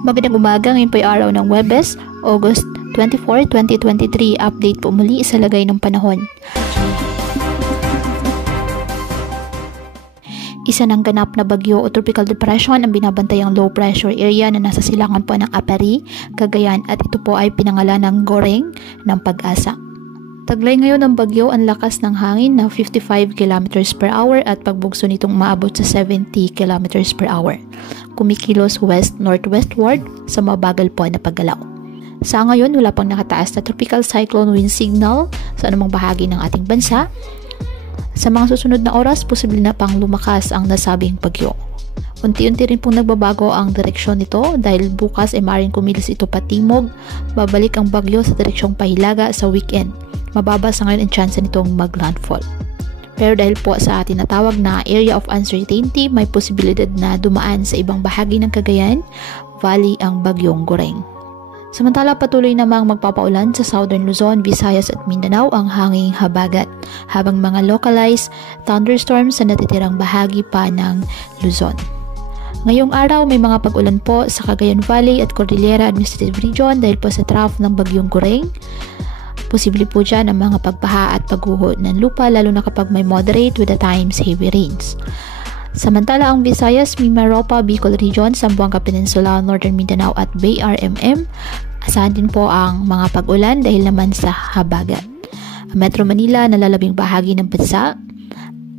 Magandang umaga, ngayon po ay araw ng Huwebes, August 24, 2023. Update po muli sa lagay ng panahon. Isa ng ganap na bagyo o tropical depression ang binabantayang low pressure area na nasa silangan po ng Apari, Cagayan, at ito po ay pinangalan ng Goreng ng Pag-asa. Taglay ngayon ng bagyo ang lakas ng hangin na 55 km per hour at pagbugso nitong maabot sa 70 km per hour. Kumikilos west-northwestward sa mabagal po na paggalaw. Sa ngayon, wala pang nakataas na tropical cyclone wind signal sa anumang bahagi ng ating bansa. Sa mga susunod na oras, posible na pang lumakas ang nasabing bagyo. Unti-unti rin pong nagbabago ang direksyon nito dahil bukas ay maaaring kumilos ito patimog. Babalik ang bagyo sa direksyong pahilaga sa weekend. Mababa sa ngayon ang chance nitong maglandfall. Pero dahil po sa tinatawag na area of uncertainty, may posibilidad na dumaan sa ibang bahagi ng Cagayan Valley ang bagyong Goreng. Samantala, patuloy namang magpapaulan sa Southern Luzon, Visayas at Mindanao ang hanging habagat, habang mga localized thunderstorms sa natitirang bahagi pa ng Luzon. Ngayong araw, may mga pag-ulan po sa Cagayan Valley at Cordillera Administrative Region dahil po sa trough ng bagyong Goreng. Posible po dyan ang mga pagbaha at pagguho ng lupa lalo na kapag may moderate with at times heavy rains. Samantala, ang Visayas, Mimaropa, Bicol Region, Zamboanga Peninsula, Northern Mindanao at Bay RMM, asahan din po ang mga pag-ulan dahil naman sa habagat. Metro Manila, nalalabing bahagi ng bansa.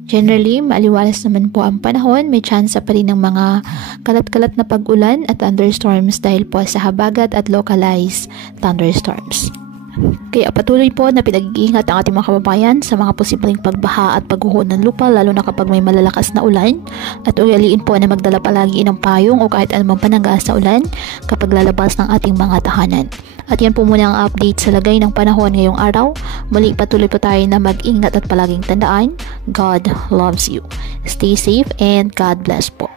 Generally, maaliwalas naman po ang panahon, may chance pa rin ng mga kalat-kalat na pag-ulan at thunderstorms dahil po sa habagat at localized thunderstorms. Kaya patuloy po na pinag-iingat ang ating mga kababayan sa mga posibleng pagbaha at pagguho ng lupa lalo na kapag may malalakas na ulan, at ugaliin po na magdala palagi ng payong o kahit anumang panangga sa ulan kapag lalabas ng ating mga tahanan. At yan po muna ang update sa lagay ng panahon ngayong araw. Muli patuloy po tayo na mag-ingat at palaging tandaan, God loves you. Stay safe and God bless po.